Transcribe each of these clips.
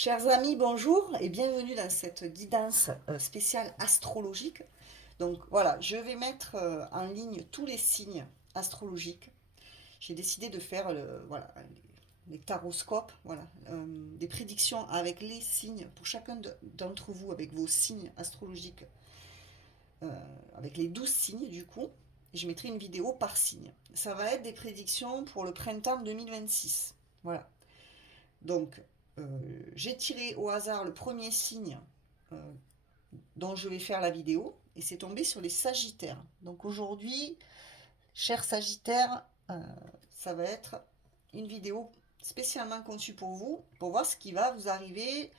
Chers amis, bonjour et bienvenue dans cette guidance spéciale astrologique. Donc voilà, je vais mettre en ligne tous les signes astrologiques. J'ai décidé de faire voilà, les taroscopes, voilà, des prédictions avec les signes pour chacun d'entre vous, avec vos signes astrologiques, euh, avec les 12 signes du coup. Et je mettrai une vidéo par signe. Ça va être des prédictions pour le printemps 2026. Voilà. Donc, euh, j'ai tiré au hasard le premier signe euh, dont je vais faire la vidéo et c'est tombé sur les Sagittaires. Donc aujourd'hui, chers Sagittaires, ça va être une vidéo spécialement conçue pour vous, pour voir ce qui va vous arriver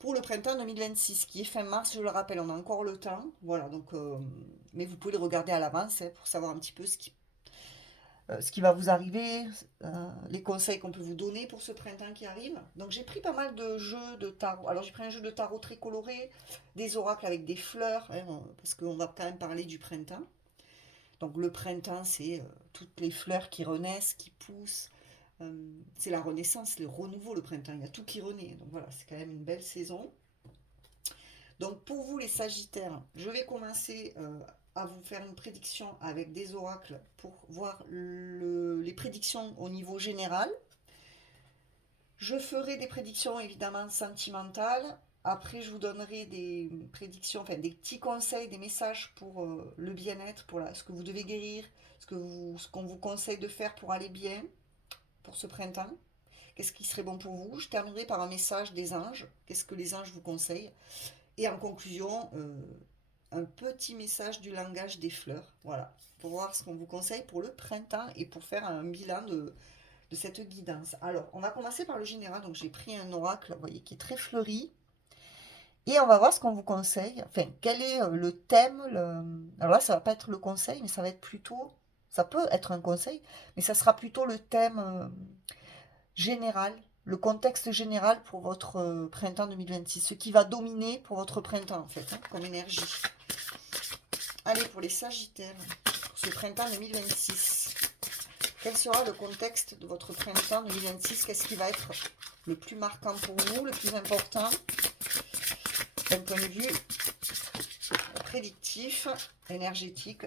pour le printemps 2026, qui est fin mars, je le rappelle, on a encore le temps. Voilà, donc, mais vous pouvez le regarder à l'avance pour savoir un petit peu ce qui va vous arriver, les conseils qu'on peut vous donner pour ce printemps qui arrive. Donc j'ai pris pas mal de jeux de tarot. Alors j'ai pris un jeu de tarot très coloré, des oracles avec des fleurs, hein, parce qu'on va quand même parler du printemps. Donc le printemps, c'est toutes les fleurs qui renaissent, qui poussent. C'est la renaissance, le renouveau, le printemps. Il y a tout qui renaît. Donc voilà, c'est quand même une belle saison. Donc pour vous les Sagittaires, je vais commencer à vous faire une prédiction avec des oracles pour voir les prédictions au niveau général. Je ferai des prédictions évidemment sentimentales. Après, je vous donnerai des prédictions, enfin des petits conseils, des messages pour le bien-être, pour ce que vous devez guérir, ce qu'on vous conseille de faire pour aller bien pour ce printemps. Qu'est-ce qui serait bon pour vous? Je terminerai par un message des anges. Qu'est-ce que les anges vous conseillent? Et en conclusion, un petit message du langage des fleurs. Voilà, pour voir ce qu'on vous conseille pour le printemps et pour faire un bilan de cette guidance. Alors, on va commencer par le général. Donc, j'ai pris un oracle, vous voyez, qui est très fleuri. Et on va voir ce qu'on vous conseille. Enfin, quel est le thème. Alors là, ça va pas être le conseil, mais ça va être plutôt. Ça peut être un conseil, mais ça sera plutôt le thème général, le contexte général pour votre printemps 2026. Ce qui va dominer pour votre printemps, en fait, hein, comme énergie. Allez, pour les Sagittaires, pour ce printemps 2026. Quel sera le contexte de votre printemps 2026? Qu'est-ce qui va être le plus marquant pour vous, le plus important d'un point de vue prédictif, énergétique?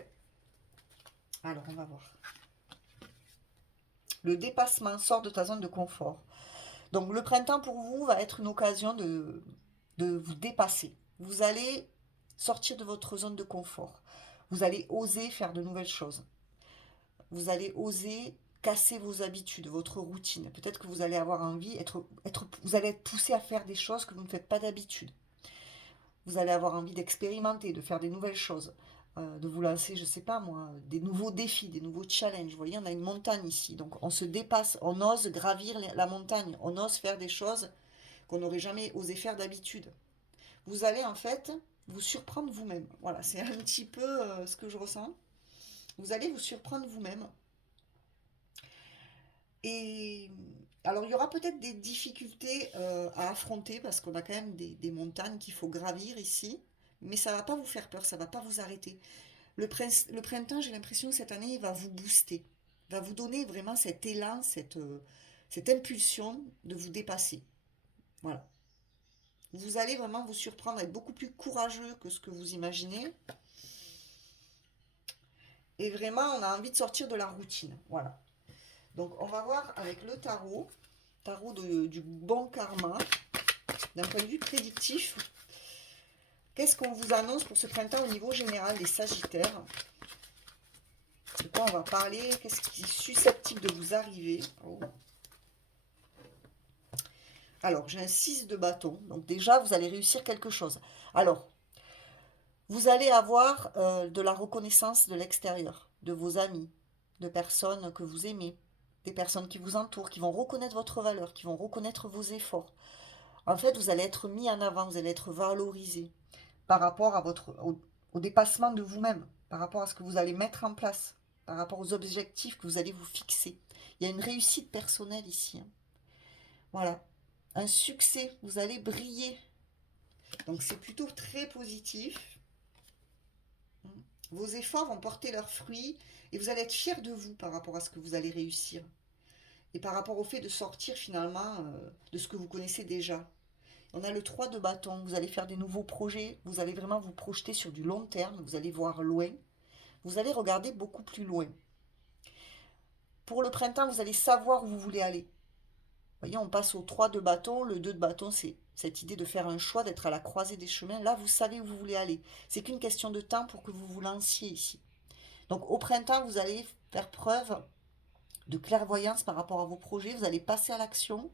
Alors, on va voir. Le dépassement, sort de ta zone de confort. Donc, le printemps pour vous va être une occasion de vous dépasser. Vous allez sortir de votre zone de confort. Vous allez oser faire de nouvelles choses. Vous allez oser casser vos habitudes, votre routine. Peut-être que vous allez avoir envie, vous allez être poussé à faire des choses que vous ne faites pas d'habitude. Vous allez avoir envie d'expérimenter, de faire des nouvelles choses, de vous lancer, je sais pas moi, des nouveaux défis, des nouveaux challenges. Vous voyez, on a une montagne ici, donc on se dépasse, on ose gravir la montagne, on ose faire des choses qu'on n'aurait jamais osé faire d'habitude. Vous allez en fait vous surprendre vous-même. Voilà, c'est un petit peu ce que je ressens. Vous allez vous surprendre vous-même. Et alors, il y aura peut-être des difficultés à affronter parce qu'on a quand même des montagnes qu'il faut gravir ici. Mais ça ne va pas vous faire peur, ça ne va pas vous arrêter. Le printemps, j'ai l'impression que cette année, il va vous booster. Il va vous donner vraiment cet élan, cette impulsion de vous dépasser. Voilà. Vous allez vraiment vous surprendre, être beaucoup plus courageux que ce que vous imaginez. Et vraiment, on a envie de sortir de la routine. Voilà. Donc, on va voir avec le tarot du bon karma, d'un point de vue prédictif. Qu'est-ce qu'on vous annonce pour ce printemps au niveau général des Sagittaires? De quoi on va parler? Qu'est-ce qui est susceptible de vous arriver? Oh. Alors, j'ai un 6 de bâton. Donc déjà, vous allez réussir quelque chose. Alors, vous allez avoir de la reconnaissance de l'extérieur, de vos amis, de personnes que vous aimez, des personnes qui vous entourent, qui vont reconnaître votre valeur, qui vont reconnaître vos efforts. En fait, vous allez être mis en avant, vous allez être valorisé par rapport au dépassement de vous-même, par rapport à ce que vous allez mettre en place, par rapport aux objectifs que vous allez vous fixer. Il y a une réussite personnelle ici, hein. Voilà. Un succès, vous allez briller. Donc c'est plutôt très positif. Vos efforts vont porter leurs fruits et vous allez être fier de vous par rapport à ce que vous allez réussir. Et par rapport au fait de sortir finalement de ce que vous connaissez déjà. On a le 3 de bâton. Vous allez faire des nouveaux projets. Vous allez vraiment vous projeter sur du long terme. Vous allez voir loin. Vous allez regarder beaucoup plus loin. Pour le printemps, vous allez savoir où vous voulez aller. Vous voyez, on passe au 3 de bâton. Le 2 de bâton, c'est cette idée de faire un choix, d'être à la croisée des chemins. Là, vous savez où vous voulez aller. C'est qu'une question de temps pour que vous vous lanciez ici. Donc au printemps, vous allez faire preuve de clairvoyance par rapport à vos projets. Vous allez passer à l'action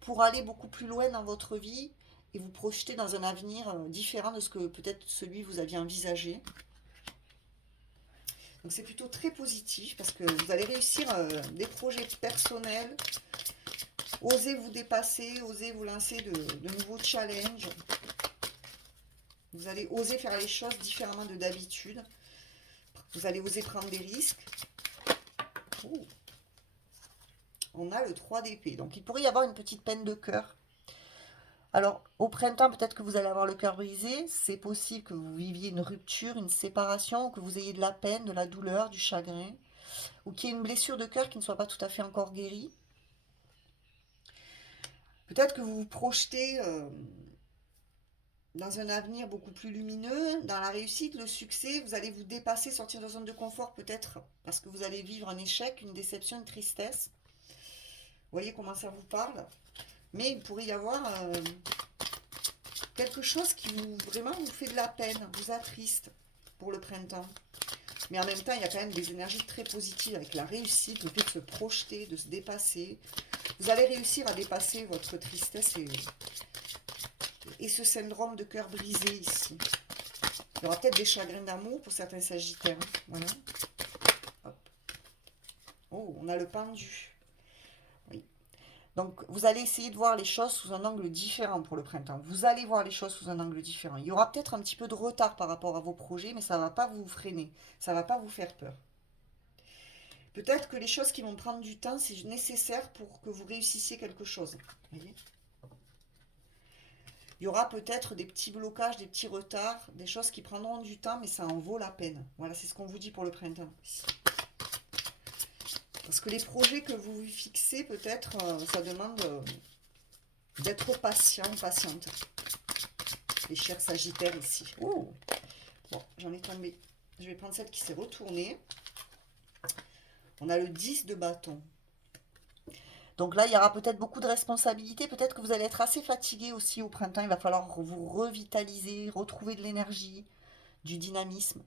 pour aller beaucoup plus loin dans votre vie et vous projeter dans un avenir différent de ce que peut-être celui que vous aviez envisagé. Donc c'est plutôt très positif parce que vous allez réussir des projets personnels, oser vous dépasser, oser vous lancer de nouveaux challenges. Vous allez oser faire les choses différemment de d'habitude. Vous allez oser prendre des risques. Oh. On a le 3 d'épée. Donc il pourrait y avoir une petite peine de cœur. Alors, au printemps, peut-être que vous allez avoir le cœur brisé. C'est possible que vous viviez une rupture, une séparation, que vous ayez de la peine, de la douleur, du chagrin, ou qu'il y ait une blessure de cœur qui ne soit pas tout à fait encore guérie. Peut-être que vous vous projetez dans un avenir beaucoup plus lumineux, dans la réussite, le succès. Vous allez vous dépasser, sortir de la zone de confort, peut-être parce que vous allez vivre un échec, une déception, une tristesse. Vous voyez comment ça vous parle? Mais il pourrait y avoir quelque chose qui vous vraiment vous fait de la peine, vous attriste pour le printemps. Mais en même temps, il y a quand même des énergies très positives avec la réussite, le fait de se projeter, de se dépasser. Vous allez réussir à dépasser votre tristesse et ce syndrome de cœur brisé ici. Il y aura peut-être des chagrins d'amour pour certains sagittaires. Voilà. Hop. Oh, on a le pendu. Oui. Donc, vous allez essayer de voir les choses sous un angle différent pour le printemps. Vous allez voir les choses sous un angle différent. Il y aura peut-être un petit peu de retard par rapport à vos projets, mais ça ne va pas vous freiner. Ça ne va pas vous faire peur. Peut-être que les choses qui vont prendre du temps, c'est nécessaire pour que vous réussissiez quelque chose. Vous voyez ? Il y aura peut-être des petits blocages, des petits retards, des choses qui prendront du temps, mais ça en vaut la peine. Voilà, c'est ce qu'on vous dit pour le printemps. Parce que les projets que vous vous fixez, peut-être, ça demande d'être patient, patiente. Les chers sagittaires ici. Oh, bon, j'en ai tombé. Je vais prendre celle qui s'est retournée. On a le 10 de bâton. Donc là, il y aura peut-être beaucoup de responsabilités. Peut-être que vous allez être assez fatigué aussi au printemps. Il va falloir vous revitaliser, retrouver de l'énergie, du dynamisme.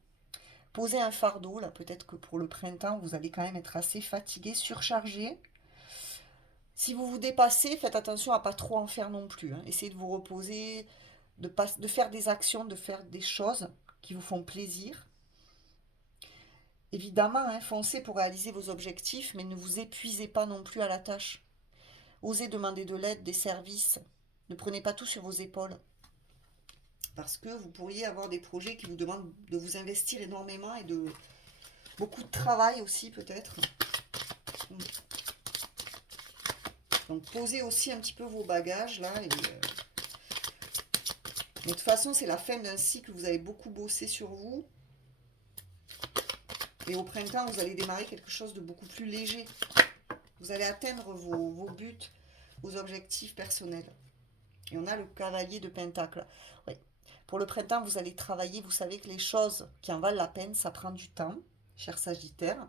Poser un fardeau, là, peut-être que pour le printemps, vous allez quand même être assez fatigué, surchargé. Si vous vous dépassez, faites attention à pas trop en faire non plus. Hein. Essayez de vous reposer, de faire des actions, de faire des choses qui vous font plaisir. Évidemment, hein, foncez pour réaliser vos objectifs, mais ne vous épuisez pas non plus à la tâche. Osez demander de l'aide, des services. Ne prenez pas tout sur vos épaules. Parce que vous pourriez avoir des projets qui vous demandent de vous investir énormément et de beaucoup de travail aussi peut-être. Donc posez aussi un petit peu vos bagages là. Mais de toute façon, c'est la fin d'un cycle. Vous avez beaucoup bossé sur vous. Et au printemps, vous allez démarrer quelque chose de beaucoup plus léger. Vous allez atteindre vos buts, vos objectifs personnels. Et on a le cavalier de pentacle. Oui. Pour le printemps, vous allez travailler. Vous savez que les choses qui en valent la peine, ça prend du temps, cher Sagittaire.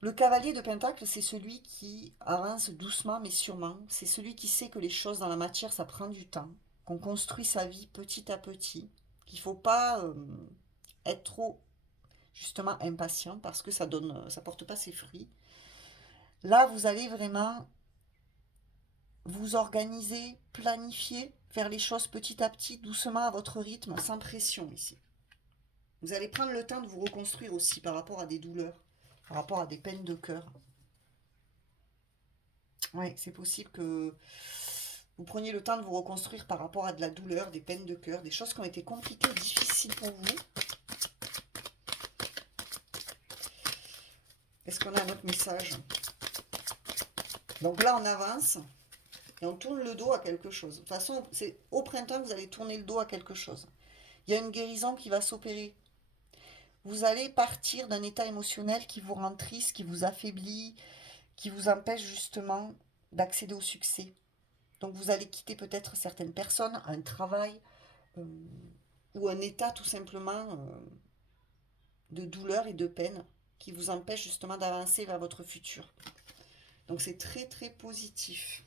Le cavalier de pentacle, c'est celui qui avance doucement mais sûrement. C'est celui qui sait que les choses dans la matière, ça prend du temps. Qu'on construit sa vie petit à petit. Qu'il ne faut pas être trop justement impatient parce que ça porte pas ses fruits. Là, vous allez vraiment vous organiser, planifier, faire les choses petit à petit, doucement à votre rythme, sans pression ici. Vous allez prendre le temps de vous reconstruire aussi par rapport à des douleurs, par rapport à des peines de cœur. Oui, c'est possible que vous preniez le temps de vous reconstruire par rapport à de la douleur, des peines de cœur, des choses qui ont été compliquées, difficiles pour vous. Est-ce qu'on a un autre message? Donc là, on avance et on tourne le dos à quelque chose. De toute façon, c'est au printemps, vous allez tourner le dos à quelque chose. Il y a une guérison qui va s'opérer. Vous allez partir d'un état émotionnel qui vous rend triste, qui vous affaiblit, qui vous empêche justement d'accéder au succès. Donc vous allez quitter peut-être certaines personnes, un travail euh, ou un état tout simplement de douleur et de peine qui vous empêche justement d'avancer vers votre futur. Donc c'est très très positif.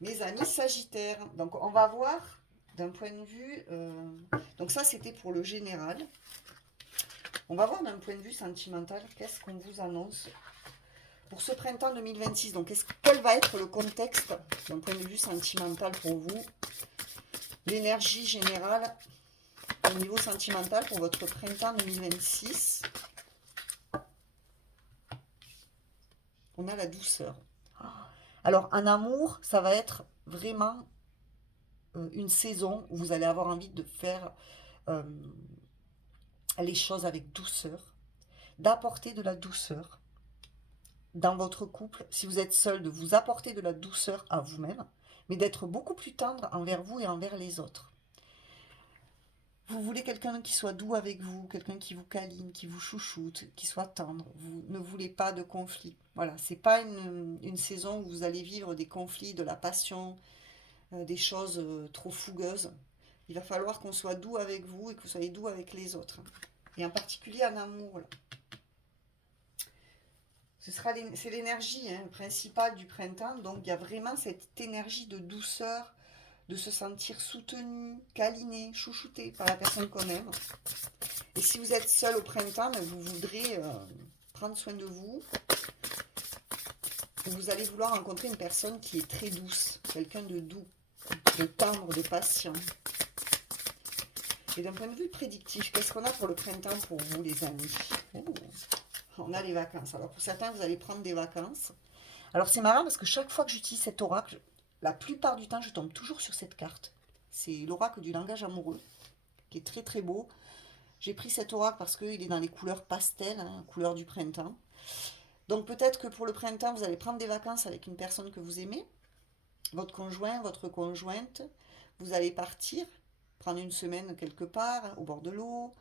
Mes amis Sagittaires, donc on va voir d'un point de vue... donc ça c'était pour le général. On va voir d'un point de vue sentimental qu'est-ce qu'on vous annonce pour ce printemps 2026. Donc quel va être le contexte d'un point de vue sentimental pour vous? L'énergie générale au niveau sentimental pour votre printemps 2026. On a la douceur. Alors, en amour, ça va être vraiment une saison où vous allez avoir envie de faire euh, les choses avec douceur, d'apporter de la douceur dans votre couple. Si vous êtes seul, de vous apporter de la douceur à vous-même, mais d'être beaucoup plus tendre envers vous et envers les autres. Vous voulez quelqu'un qui soit doux avec vous, quelqu'un qui vous câline, qui vous chouchoute, qui soit tendre. Vous ne voulez pas de conflit. Voilà, c'est pas une saison où vous allez vivre des conflits, de la passion, des choses trop fougueuses. Il va falloir qu'on soit doux avec vous et que vous soyez doux avec les autres. Et en particulier en amour. Là. C'est l'énergie principale du printemps. Donc il y a vraiment cette énergie de douceur, de se sentir soutenu, câliné, chouchouté par la personne qu'on aime. Et si vous êtes seul au printemps, vous voudrez prendre soin de vous. Vous allez vouloir rencontrer une personne qui est très douce, quelqu'un de doux, de tendre, de patient. Et d'un point de vue prédictif, qu'est-ce qu'on a pour le printemps pour vous, les amis? On a les vacances. Alors pour certains, vous allez prendre des vacances. Alors c'est marrant parce que chaque fois que j'utilise cet oracle, la plupart du temps, je tombe toujours sur cette carte. C'est l'oracle du langage amoureux, qui est très très beau. J'ai pris cet oracle parce qu'il est dans les couleurs pastel, couleurs du printemps. Donc peut-être que pour le printemps, vous allez prendre des vacances avec une personne que vous aimez, votre conjoint, votre conjointe. Vous allez partir, prendre une semaine quelque part, au bord de l'eau,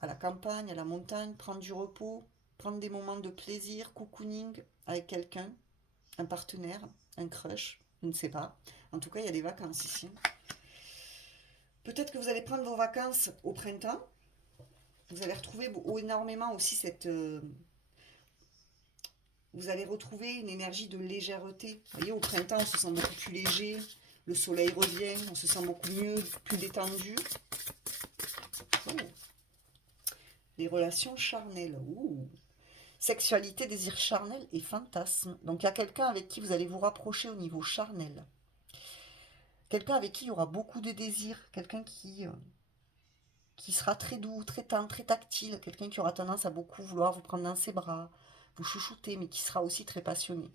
à la campagne, à la montagne, prendre du repos, prendre des moments de plaisir, cocooning avec quelqu'un, un partenaire, un crush, je ne sais pas. En tout cas, il y a des vacances ici. Peut-être que vous allez prendre vos vacances au printemps. Vous allez retrouver énormément aussi vous allez retrouver une énergie de légèreté. Vous voyez, au printemps, on se sent beaucoup plus léger. Le soleil revient, on se sent beaucoup mieux, plus détendu. Oh. Les relations charnelles. Ouh. Sexualité, désir charnel et fantasme. Donc il y a quelqu'un avec qui vous allez vous rapprocher au niveau charnel. Quelqu'un avec qui il y aura beaucoup de désirs. Quelqu'un qui sera très doux, très tendre, très tactile. Quelqu'un qui aura tendance à beaucoup vouloir vous prendre dans ses bras, vous chouchouter, mais qui sera aussi très passionné.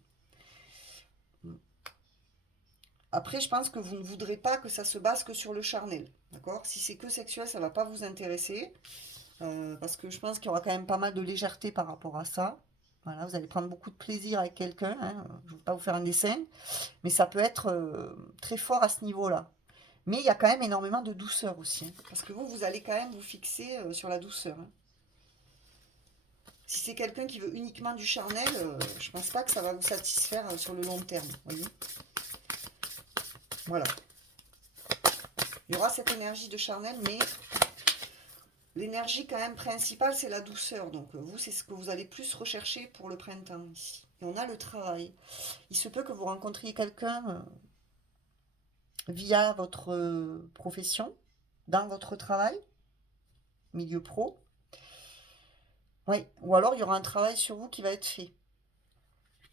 Après, je pense que vous ne voudrez pas que ça se base que sur le charnel. D'accord? Si c'est que sexuel, ça ne va pas vous intéresser. Parce que je pense qu'il y aura quand même pas mal de légèreté par rapport à ça. Voilà, vous allez prendre beaucoup de plaisir avec quelqu'un. Je ne vais pas vous faire un dessin. Mais ça peut être très fort à ce niveau-là. Mais il y a quand même énormément de douceur aussi. Parce que vous allez quand même vous fixer sur la douceur. Si c'est quelqu'un qui veut uniquement du charnel, je pense pas que ça va vous satisfaire sur le long terme. Voyez, voilà. Il y aura cette énergie de charnel, mais l'énergie quand même principale, c'est la douceur. Donc vous, c'est ce que vous allez plus rechercher pour le printemps ici. Et on a le travail. Il se peut que vous rencontriez quelqu'un via votre profession, dans votre travail, milieu pro. Oui, ou alors il y aura un travail sur vous qui va être fait.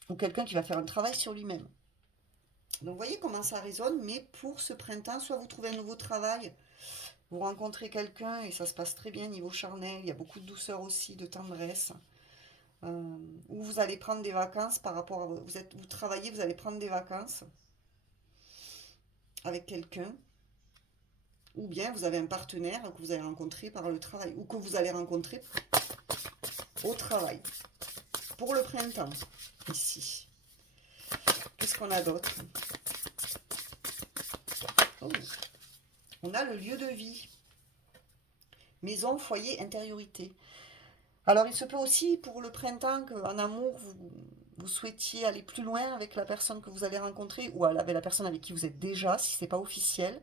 Ou quelqu'un qui va faire un travail sur lui-même. Donc vous voyez comment ça résonne, mais pour ce printemps, soit vous trouvez un nouveau travail, vous rencontrez quelqu'un et ça se passe très bien niveau charnel, il y a beaucoup de douceur aussi, de tendresse. Ou vous allez prendre des vacances par rapport à vous travaillez, vous allez prendre des vacances avec quelqu'un. Ou bien vous avez un partenaire que vous allez rencontrer par le travail, ou que vous allez rencontrer au travail. Pour le printemps, ici. Qu'est-ce qu'on a d'autre? Oh. On a le lieu de vie. Maison, foyer, intériorité. Alors il se peut aussi pour le printemps qu'en amour, vous souhaitiez aller plus loin avec la personne que vous allez rencontrer ou avec la personne avec qui vous êtes déjà, si c'est pas officiel.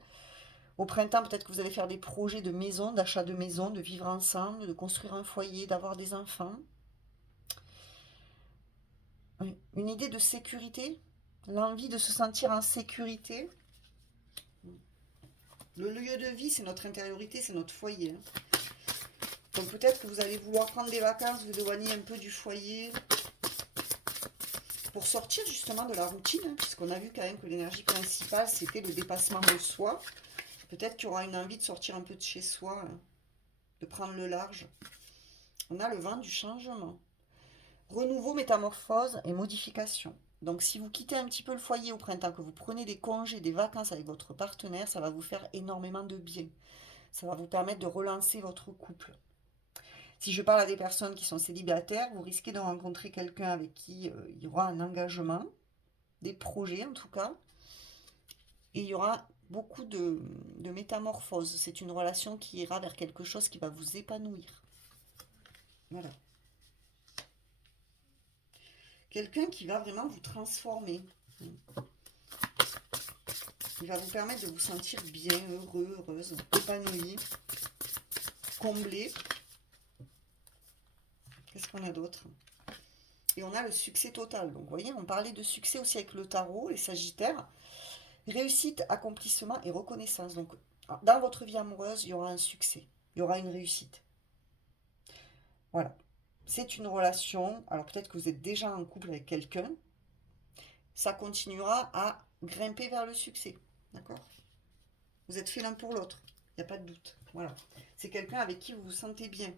Au printemps, peut-être que vous allez faire des projets de maison, d'achat de maison, de vivre ensemble, de construire un foyer, d'avoir des enfants. Oui. Une idée de sécurité, l'envie de se sentir en sécurité. Le lieu de vie, c'est notre intériorité, c'est notre foyer. Donc peut-être que vous allez vouloir prendre des vacances, vous éloigner un peu du foyer, pour sortir justement de la routine, puisqu'on a vu quand même que l'énergie principale, c'était le dépassement de soi. Peut-être qu'il y aura une envie de sortir un peu de chez soi, de prendre le large. On a le vent du changement. Renouveau, métamorphose et modification. Donc si vous quittez un petit peu le foyer au printemps, que vous prenez des congés, des vacances avec votre partenaire, ça va vous faire énormément de bien. Ça va vous permettre de relancer votre couple. Si je parle à des personnes qui sont célibataires, vous risquez de rencontrer quelqu'un avec qui il y aura un engagement, des projets en tout cas, et il y aura beaucoup de métamorphose. C'est une relation qui ira vers quelque chose qui va vous épanouir. Voilà. Quelqu'un qui va vraiment vous transformer. Il va vous permettre de vous sentir bien, heureux, heureuse, épanoui, comblé. Qu'est-ce qu'on a d'autre? Et on a le succès total. Donc, vous voyez, on parlait de succès aussi avec le tarot, les sagittaires. Réussite, accomplissement et reconnaissance. Donc, dans votre vie amoureuse, il y aura un succès. Il y aura une réussite. Voilà. C'est une relation. Alors, peut-être que vous êtes déjà en couple avec quelqu'un. Ça continuera à grimper vers le succès. D'accord? Vous êtes fait l'un pour l'autre. Il n'y a pas de doute. Voilà. C'est quelqu'un avec qui vous vous sentez bien.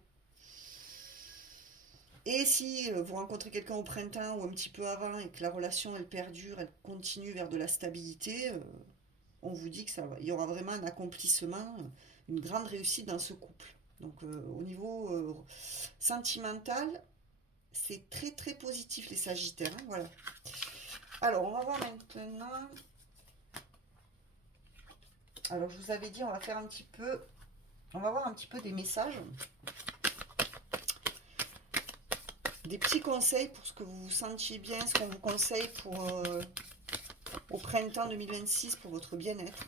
Et si vous rencontrez quelqu'un au printemps ou un petit peu avant et que la relation elle perdure, elle continue vers de la stabilité, on vous dit que ça va. Il y aura vraiment un accomplissement, une grande réussite dans ce couple. Donc au niveau sentimental, c'est très très positif les Sagittaires. Hein, voilà. Alors on va voir maintenant. Alors je vous avais dit, on va faire un petit peu. On va voir un petit peu des messages. Des petits conseils pour ce que vous vous sentiez bien, ce qu'on vous conseille pour au printemps 2026 pour votre bien-être.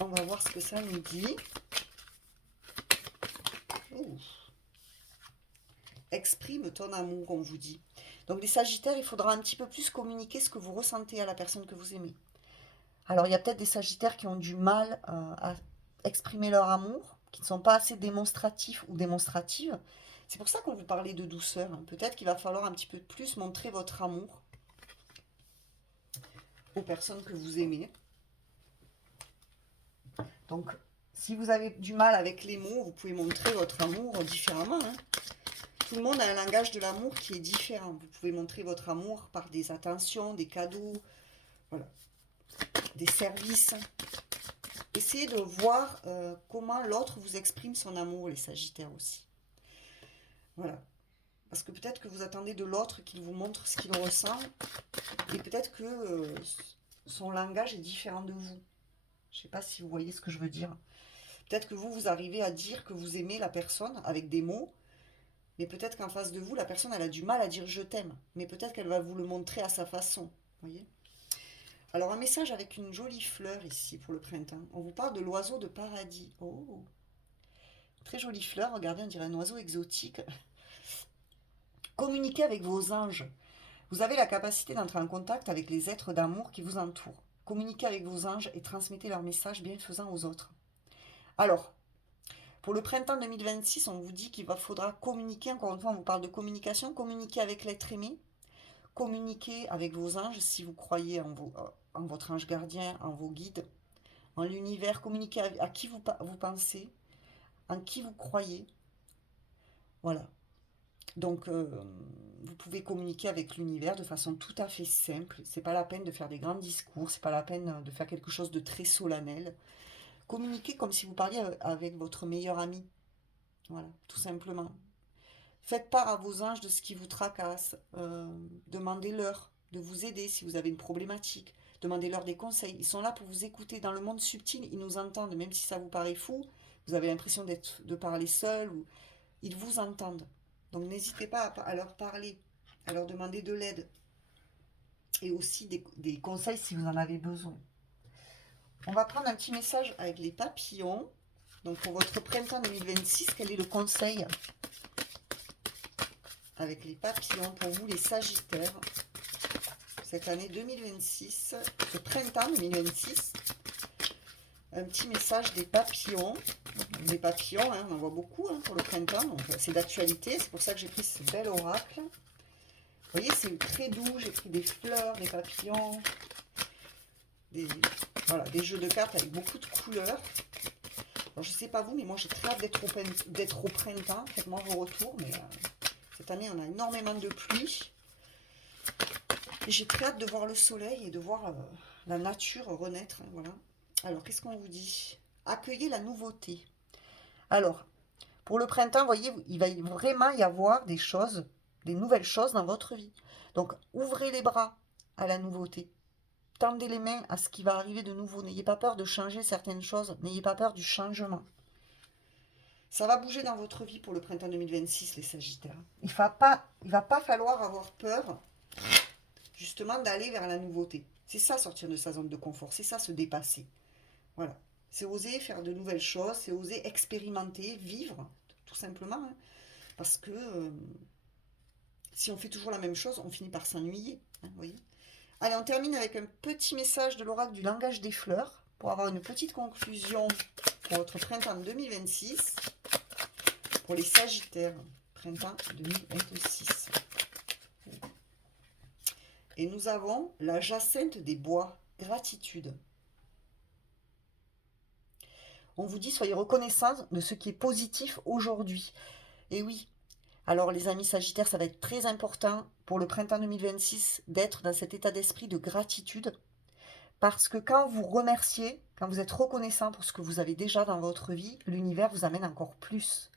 On va voir ce que ça nous dit. Ouh. Exprime ton amour, on vous dit. Donc les Sagittaires, il faudra un petit peu plus communiquer ce que vous ressentez à la personne que vous aimez. Alors il y a peut-être des Sagittaires qui ont du mal à exprimer leur amour, qui ne sont pas assez démonstratifs ou démonstratives. C'est pour ça qu'on vous parlait de douceur. Hein. Peut-être qu'il va falloir un petit peu plus montrer votre amour aux personnes que vous aimez. Donc, si vous avez du mal avec les mots, vous pouvez montrer votre amour différemment. Hein. Tout le monde a un langage de l'amour qui est différent. Vous pouvez montrer votre amour par des attentions, des cadeaux, voilà, des services. Essayez de voir comment l'autre vous exprime son amour, les Sagittaires aussi. Voilà. Parce que peut-être que vous attendez de l'autre qu'il vous montre ce qu'il ressent. Et peut-être que son langage est différent de vous. Je ne sais pas si vous voyez ce que je veux dire. Peut-être que vous arrivez à dire que vous aimez la personne avec des mots. Mais peut-être qu'en face de vous, la personne, elle a du mal à dire je t'aime. Mais peut-être qu'elle va vous le montrer à sa façon. Voyez. Alors, un message avec une jolie fleur ici pour le printemps. On vous parle de l'oiseau de paradis. Oh, très jolie fleur. Regardez, on dirait un oiseau exotique. Communiquez avec vos anges. Vous avez la capacité d'entrer en contact avec les êtres d'amour qui vous entourent. Communiquez avec vos anges et transmettez leurs messages bienfaisants aux autres. Alors, pour le printemps 2026, on vous dit qu'il faudra communiquer, encore une fois, on vous parle de communication, communiquer avec l'être aimé, communiquer avec vos anges si vous croyez en votre ange gardien, en vos guides, en l'univers, communiquer à qui vous pensez, en qui vous croyez. Voilà. Donc, vous pouvez communiquer avec l'univers de façon tout à fait simple. C'est pas la peine de faire des grands discours, c'est pas la peine de faire quelque chose de très solennel. Communiquez comme si vous parliez avec votre meilleur ami. Voilà, tout simplement. Faites part à vos anges de ce qui vous tracasse. Demandez-leur de vous aider si vous avez une problématique. Demandez-leur des conseils. Ils sont là pour vous écouter. Dans le monde subtil, ils nous entendent. Même si ça vous paraît fou, vous avez l'impression de parler seul. Ils vous entendent. Donc n'hésitez pas à leur parler, à leur demander de l'aide. Et aussi des conseils si vous en avez besoin. On va prendre un petit message avec les papillons. Donc pour votre printemps 2026, quel est le conseil avec les papillons pour vous les Sagittaires cette année 2026, ce printemps 2026? Un petit message des papillons. Des papillons, hein, on en voit beaucoup hein, pour le printemps, donc c'est d'actualité, c'est pour ça que j'ai pris ce bel oracle. Vous voyez, c'est très doux, j'ai pris des fleurs, des papillons, voilà, des jeux de cartes avec beaucoup de couleurs. Alors, je sais pas vous, mais moi j'ai très hâte d'être au printemps. Faites-moi vos retours, mais cette année on a énormément de pluie. Et j'ai très hâte de voir le soleil et de voir la nature renaître. Hein, voilà. Alors, qu'est-ce qu'on vous dit? Accueillez la nouveauté. Alors, pour le printemps, vous voyez, il va vraiment y avoir des choses, des nouvelles choses dans votre vie. Donc, ouvrez les bras à la nouveauté. Tendez les mains à ce qui va arriver de nouveau. N'ayez pas peur de changer certaines choses. N'ayez pas peur du changement. Ça va bouger dans votre vie pour le printemps 2026, les Sagittaires. Il ne va pas falloir avoir peur, justement, d'aller vers la nouveauté. C'est ça, sortir de sa zone de confort. C'est ça, se dépasser. Voilà. C'est oser faire de nouvelles choses. C'est oser expérimenter, vivre, tout simplement. Hein. Parce que si on fait toujours la même chose, on finit par s'ennuyer. Hein, vous voyez. Allez, on termine avec un petit message de l'oracle du langage des fleurs pour avoir une petite conclusion pour votre printemps 2026. Pour les Sagittaires, printemps 2026. Et nous avons la jacinthe des bois, gratitude. On vous dit, soyez reconnaissants de ce qui est positif aujourd'hui. Et oui, alors les amis Sagittaires, ça va être très important pour le printemps 2026 d'être dans cet état d'esprit de gratitude. Parce que quand vous remerciez, quand vous êtes reconnaissant pour ce que vous avez déjà dans votre vie, l'univers vous amène encore plus.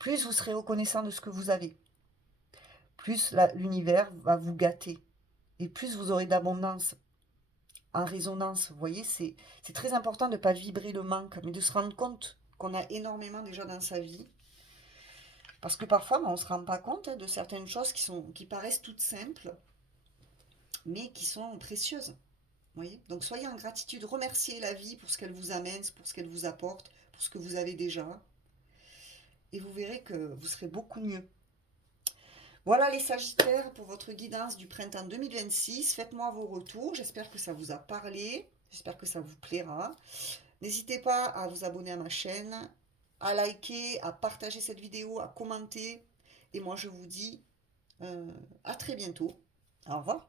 Plus vous serez reconnaissant de ce que vous avez, plus l'univers va vous gâter. Et plus vous aurez d'abondance en résonance. Vous voyez, c'est très important de ne pas vibrer le manque, mais de se rendre compte qu'on a énormément déjà dans sa vie. Parce que parfois, on ne se rend pas compte de certaines choses qui paraissent toutes simples, mais qui sont précieuses. Vous voyez, donc soyez en gratitude, remerciez la vie pour ce qu'elle vous amène, pour ce qu'elle vous apporte, pour ce que vous avez déjà. Et vous verrez que vous serez beaucoup mieux. Voilà les Sagittaires pour votre guidance du printemps 2026. Faites-moi vos retours. J'espère que ça vous a parlé. J'espère que ça vous plaira. N'hésitez pas à vous abonner à ma chaîne, à liker, à partager cette vidéo, à commenter. Et moi, je vous dis à très bientôt. Au revoir.